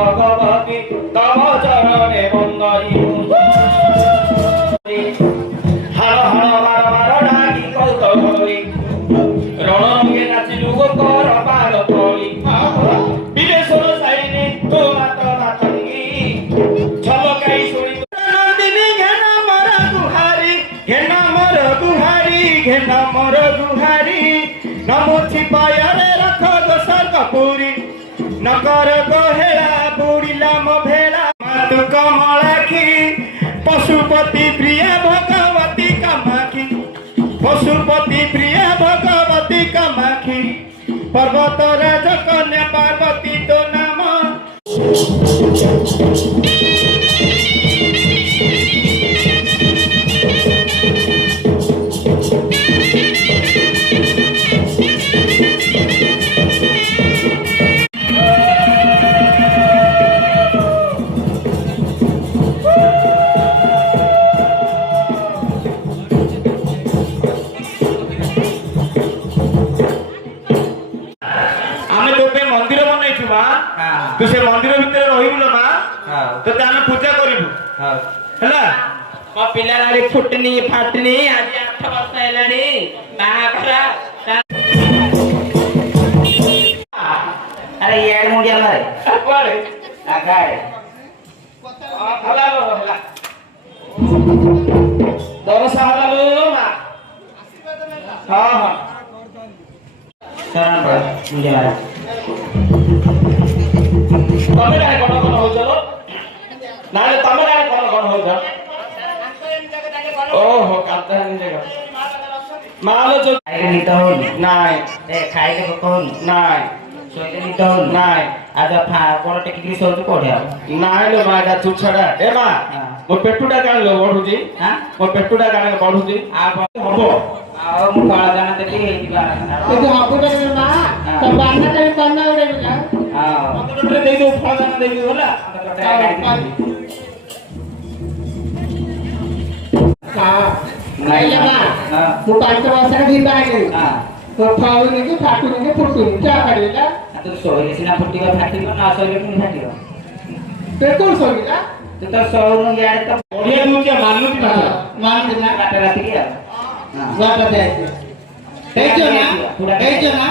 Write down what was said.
ভগবতী তব চরণে বন্দাই হর হর বার বার ডাকি কৌতূহলী রণরঙ্গে নাচিলু কর পার তলি বিদেশর সাইনে তোমাত মাতঙ্গী ঝলকাই শুনি নন্দিনী ঘেন মর গুহারি ঘেন মর গুহারি ঘেন মর গুহারি নমুছি পায়রে রখ গোসর কপুরি নকর গহেলা বুড়িলা মভেলা মাতু কমলাখি পশুপতি প্রিয়া ভগবতী কামাখি পশুপতি প্রিয়া ভগবতী কামাখি পর্বত রাজ কন্যা পার্বতী তো নাম तु से मंदिर भितर रहिबुलो मा तो आमे पूजा करिबु हैला मो पिला नारी फुटनी फाटनी आज 8 वर्ष हेलानी बाहाकरा अरे यार मुडिया मारे कोले आगाय हला हला दरस हला लो मा हां हां शरण भाई मुडिया मारे तमे ना कोन कोन हो चलो नाले तमे ना कोन कोन हो जा ओहो काता नि जगह मालो जो खाई नितो नाय ए खाई के कोन नाय सोइले नितो नाय आज फा कोन टेकी सोज कोढ्या नाय लो मागा छुछडा ए मा मो पेटुडा कान लो बढुजी हां मो पेटुडा कान बढुजी आ हबो आओ मु काळा जाना देली हे दिबा तो हबो रे मा तो बाना करे कोन उडे बिला हां मगरे दे दो फळ जाना दे दो होला हां नाही मा मु 5 वर्ष भी बागे हां तो फावनी के फाटुनी के फुटुनी क्या करेला तो सोइले सिना फुटीबा फाटीबा ना सोइले पुनी फाटीबा ते कोन सोइला तो तो सोउनु यार तो ओडिया दुचे मानुती ना काटा राती के हां वाटा दे देखो ना